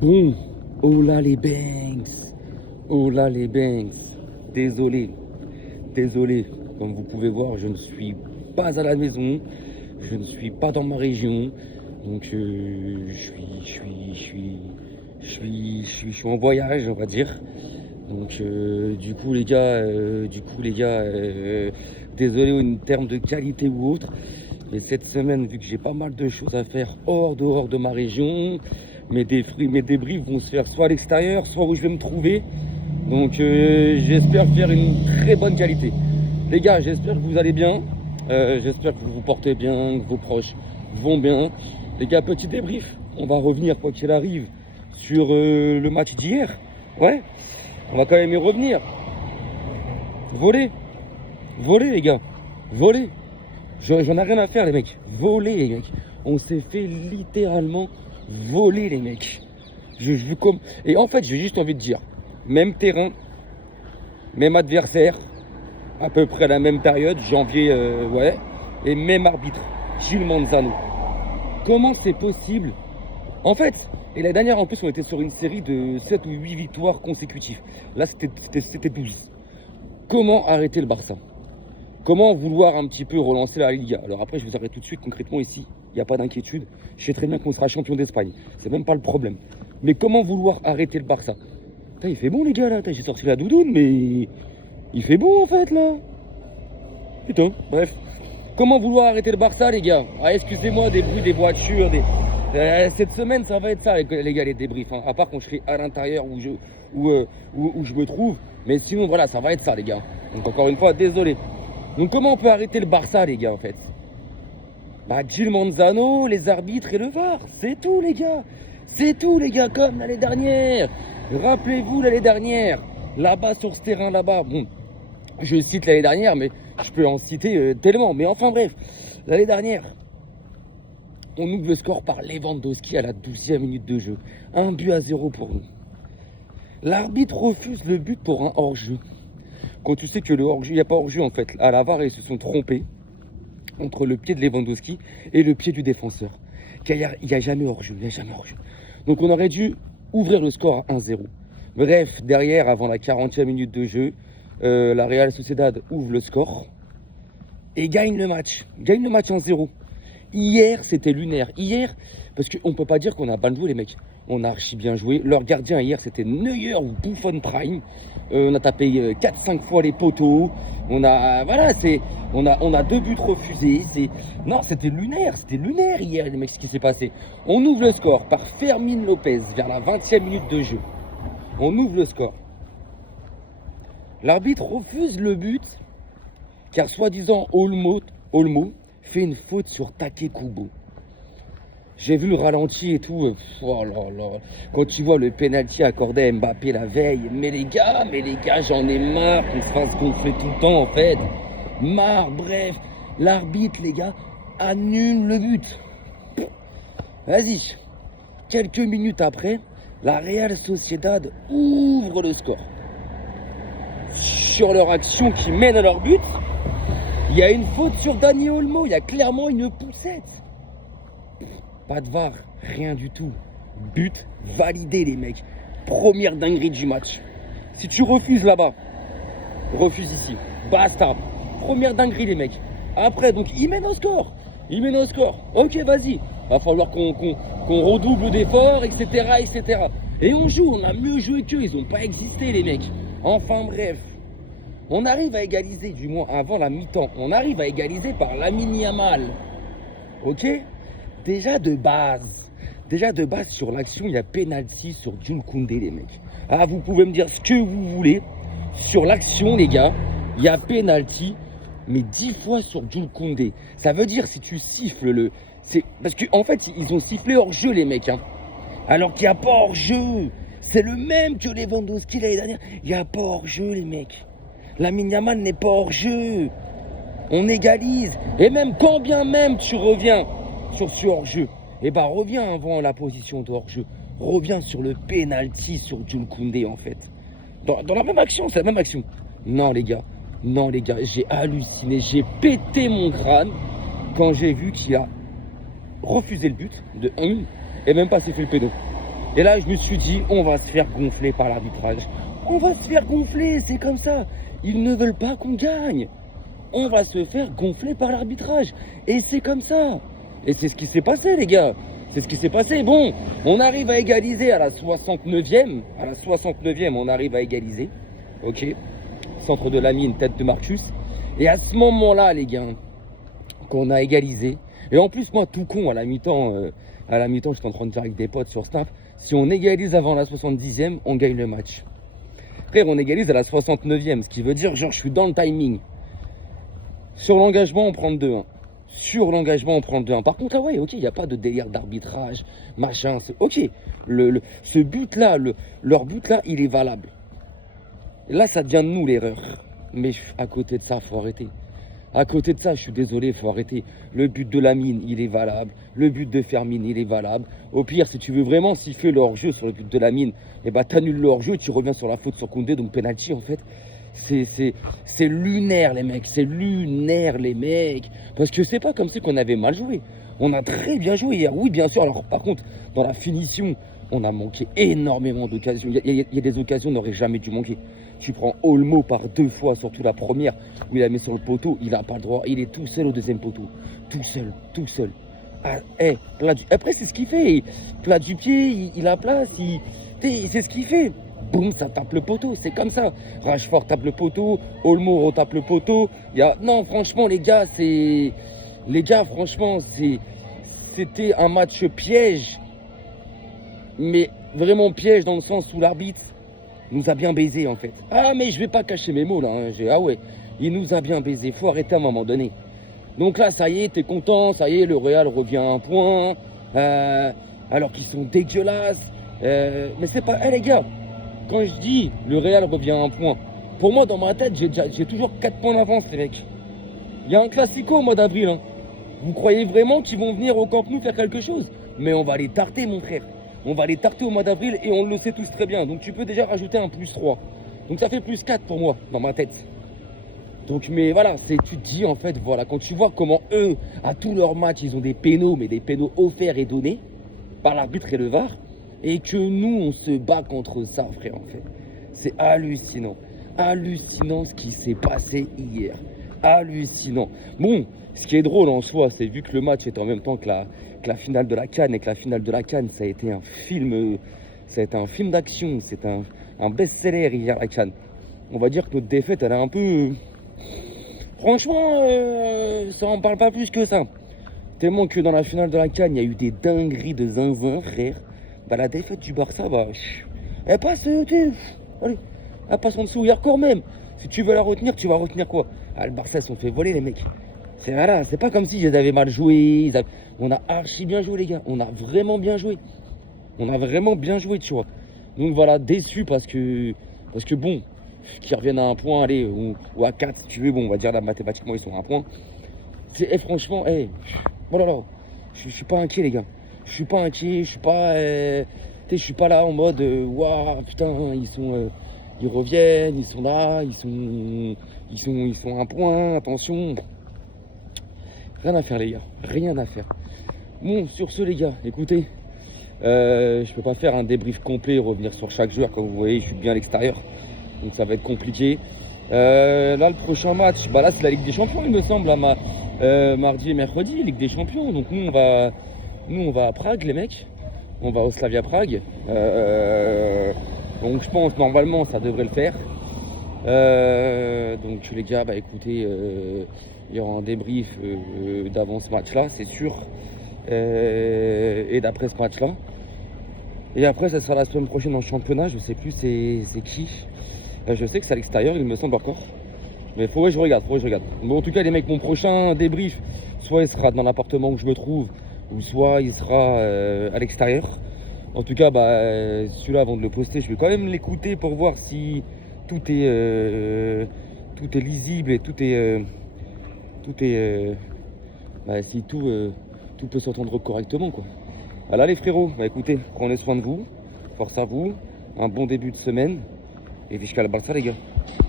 Bon, oh là les Banks, oh là les Banks. Désolé, désolé. Comme vous pouvez voir, je ne suis pas à la maison, je ne suis pas dans ma région, donc je suis en voyage, on va dire. Donc du coup les gars, désolé en termes de qualité ou autre, mais cette semaine, vu que j'ai pas mal de choses à faire dehors de ma région, mes débriefs vont se faire soit à l'extérieur, soit où je vais me trouver. Donc j'espère faire une très bonne qualité. Les gars, j'espère que vous allez bien. J'espère que vous vous portez bien, que vos proches vont bien. Les gars, petit débrief. On va revenir, quoi qu'il arrive, sur le match d'hier. Ouais, on va quand même y revenir. Voler. Voler, les gars. Voler. J'en ai rien à faire, les mecs. Voler, les mecs. On s'est fait littéralement voler, les mecs. Et en fait, j'ai juste envie de dire, même terrain, même adversaire, à peu près à la même période, janvier, ouais, et même arbitre, Gilles Manzano. Comment c'est possible? En fait, et la dernière, en plus, on était sur une série de 7 ou 8 victoires consécutives. Là, c'était 12. Comment arrêter le Barça? Comment vouloir un petit peu relancer la Liga? Alors après, je vous arrête tout de suite, concrètement ici, il n'y a pas d'inquiétude. Je sais très bien qu'on sera champion d'Espagne. C'est même pas le problème. Mais comment vouloir arrêter le Barça? Putain, il fait bon, les gars, là. J'ai sorti la doudoune, mais il fait bon, en fait, là. Putain, bref. Comment vouloir arrêter le Barça, les gars? Ah, excusez-moi, des bruits des voitures, cette semaine, ça va être ça, les gars, les débriefs. Hein. À part quand je serai à l'intérieur où je me trouve. Mais sinon, voilà, ça va être ça, les gars. Donc, encore une fois, désolé. Donc, comment on peut arrêter le Barça, les gars, en fait? Bah, Gil Manzano, les arbitres et le VAR. C'est tout, les gars. C'est tout, les gars, comme l'année dernière. Rappelez-vous l'année dernière. Là-bas, sur ce terrain, là-bas. Bon, je cite l'année dernière, mais je peux en citer tellement. Mais enfin, bref. L'année dernière, on ouvre le score par Lewandowski à la 12e minute de jeu. 1-0 pour nous. L'arbitre refuse le but pour un hors-jeu. Quand tu sais que le hors-jeu, il n'y a pas hors-jeu en fait. À la VAR, ils se sont trompés entre le pied de Lewandowski et le pied du défenseur. Il n'y a jamais hors-jeu, il n'y a jamais hors-jeu. Donc on aurait dû ouvrir le score à 1-0. Bref, derrière, avant la 40e minute de jeu, la Real Sociedad ouvre le score et gagne le match. Gagne le match 1-0. Hier, c'était lunaire. Hier, parce qu'on ne peut pas dire qu'on a mal joué, les mecs. On a archi bien joué. Leur gardien, hier, c'était Neuer ou Buffon Prime. On a tapé 4-5 fois les poteaux. Voilà, on a 2 buts refusés. Non, c'était lunaire hier, les mecs, ce qui s'est passé. On ouvre le score par Fermin Lopez vers la 20e minute de jeu. On ouvre le score. L'arbitre refuse le but, car soi-disant Olmo fait une faute sur Take Kubo. J'ai vu le ralenti et tout. Oh là là. Quand tu vois le penalty accordé à Mbappé la veille, mais les gars, j'en ai marre qu'on se fasse gonfler tout le temps en fait. Marre, bref. L'arbitre, les gars, annule le but. Vas-y. Quelques minutes après, la Real Sociedad ouvre le score. Sur leur action qui mène à leur but, il y a une faute sur Dani Olmo. Il y a clairement une poussette. Pas de VAR, rien du tout. But validé, les mecs. Première dinguerie du match. Si tu refuses là-bas, refuse ici. Basta. Première dinguerie, les mecs. Après, donc, il mène au score. Ok, vas-y. Va falloir qu'on redouble d'efforts, etc., etc. Et on joue, on a mieux joué qu'eux. Ils n'ont pas existé, les mecs. Enfin, bref. On arrive à égaliser, du moins avant la mi-temps. On arrive à égaliser par Lamine Yamal. Ok? Déjà de base, sur l'action, il y a penalty sur Jules Koundé, les mecs. Ah, vous pouvez me dire ce que vous voulez. Sur l'action, les gars, il y a penalty, mais 10 fois sur Jules Koundé. Ça veut dire si tu siffles parce qu'en fait, ils ont sifflé hors-jeu, les mecs. Hein. Alors qu'il n'y a pas hors-jeu. C'est le même que Lewandowski l'année dernière. Il n'y a pas hors-jeu, les mecs. Lamine Yamal n'est pas hors-jeu. On égalise. Et même quand bien même tu reviens sur ce hors-jeu, et bah reviens avant la position de hors-jeu. Reviens sur le penalty sur Jules Koundé en fait. Dans la même action, c'est la même action. Non les gars, j'ai halluciné, j'ai pété mon crâne quand j'ai vu qu'il a refusé le but de 1 et même pas sifflé le péno. Et là, je me suis dit, on va se faire gonfler par l'arbitrage. On va se faire gonfler, c'est comme ça. Ils ne veulent pas qu'on gagne. On va se faire gonfler par l'arbitrage. Et c'est comme ça. Et c'est ce qui s'est passé, les gars. C'est ce qui s'est passé. Bon, on arrive à égaliser à la 69e. À la 69e, on arrive à égaliser. Ok. Centre de Lamine, tête de Marcus. Et à ce moment-là, les gars, qu'on a égalisé. Et en plus, moi, tout con, à la mi-temps, j'étais en train de dire avec des potes sur Snap. Si on égalise avant la 70e, on gagne le match. Frère, on égalise à la 69e, ce qui veut dire, genre, je suis dans le timing. Sur l'engagement, on prend le 2-1. Sur l'engagement, on prend le 2-1. Par contre, là, ouais, ok, il n'y a pas de délire d'arbitrage, machin. Ok, ce but-là, leur but-là, il est valable. Là, ça devient de nous l'erreur. Mais à côté de ça, faut arrêter. À côté de ça, je suis désolé, faut arrêter. Le but de Lamine, il est valable. Le but de Fermin, il est valable. Au pire, si tu veux vraiment siffler le hors-jeu sur le but de Lamine, eh ben, t'annules le hors-jeu, tu reviens sur la faute sur Koundé, donc penalty en fait. C'est lunaire les mecs, c'est lunaire les mecs. Parce que c'est pas comme si qu'on avait mal joué. On a très bien joué hier, oui bien sûr. Alors par contre, dans la finition, on a manqué énormément d'occasions. Il y a des occasions qu'on n'aurait jamais dû manquer. Tu prends Olmo par 2 fois, surtout la première, où il a mis sur le poteau, il n'a pas le droit. Il est tout seul au deuxième poteau. Tout seul, tout seul. Ah, après, c'est ce qu'il fait. Plat du pied, il a place, c'est ce qu'il fait. Boum, ça tape le poteau, c'est comme ça. Rashford tape le poteau, Olmo retape le poteau. Non, franchement, les gars, franchement, c'était un match piège. Mais vraiment piège dans le sens où l'arbitre nous a bien baisé en fait. Ah, mais je vais pas cacher mes mots là. Ah ouais, il nous a bien baisé. Faut arrêter à un moment donné. Donc là, ça y est, t'es content. Ça y est, le Real revient à un point. Alors qu'ils sont dégueulasses. Mais c'est pas. Les gars, quand je dis le Real revient à un point, pour moi, dans ma tête, j'ai toujours 4 points d'avance, les mecs. Il y a un classico au mois d'avril. Hein. Vous croyez vraiment qu'ils vont venir au Camp Nou faire quelque chose? Mais on va les tarter, mon frère. On va les tarter au mois d'avril et on le sait tous très bien. Donc tu peux déjà rajouter un +3. Donc ça fait +4 pour moi, dans ma tête. Donc mais voilà, tu te dis en fait, voilà, quand tu vois comment eux, à tous leurs matchs, ils ont des pénaux, mais des pénaux offerts et donnés par l'arbitre et le VAR, et que nous, on se bat contre ça, frère, en fait. C'est hallucinant. Hallucinant ce qui s'est passé hier. Hallucinant. Bon, ce qui est drôle en soi, c'est vu que le match est en même temps que la finale de la CAN, et que la finale de la CAN, ça a été un film d'action, c'est un best-seller hier, la CAN. On va dire que notre défaite, elle est un peu... Franchement, ça en parle pas plus que ça. Tellement que dans la finale de la CAN, il y a eu des dingueries de zinzin, frère. Bah la défaite du Barça, bah... Elle passe, allez, elle passe en dessous. Et encore même, si tu veux la retenir, tu vas retenir quoi? Ah, le Barça, ils se sont fait voler, les mecs. C'est pas comme si ils avaient mal joué. On a archi bien joué, les gars. On a vraiment bien joué. On a vraiment bien joué, tu vois. Donc voilà, déçu parce que bon, qu'ils reviennent à un point, allez, ou à 4 si tu veux. Bon, on va dire là, mathématiquement, ils sont à un point. Franchement, oh là là, je suis pas inquiet, les gars. Je suis pas inquiet, je suis pas là en mode, waouh, putain, ils reviennent, ils sont là, ils sont à un point, attention. Rien à faire, les gars, rien à faire. Bon, sur ce, les gars, écoutez, je peux pas faire un débrief complet, revenir sur chaque joueur. Comme vous voyez, je suis bien à l'extérieur, donc ça va être compliqué. Là, le prochain match, bah là, c'est la Ligue des Champions, il me semble, là, mardi et mercredi, Ligue des Champions. Donc nous, on va à Prague, les mecs. On va au Slavia Prague. Donc je pense, normalement, ça devrait le faire. Donc les gars, bah écoutez, il y aura un débrief d'avant ce match-là, c'est sûr. Et d'après ce match-là. Et après, ça sera la semaine prochaine en championnat. Je sais plus c'est qui. Je sais que c'est à l'extérieur, il me semble encore. Mais faudrait que je regarde, Bon, en tout cas, les mecs, mon prochain débrief, soit il sera dans l'appartement où je me trouve, ou soit il sera à l'extérieur. En tout cas, bah, celui-là, avant de le poster, je vais quand même l'écouter pour voir si tout est lisible et si tout peut s'entendre correctement, quoi. Voilà, les frérots, bah écoutez, prenez soin de vous, force à vous, un bon début de semaine, et Vizca le Barça, les gars.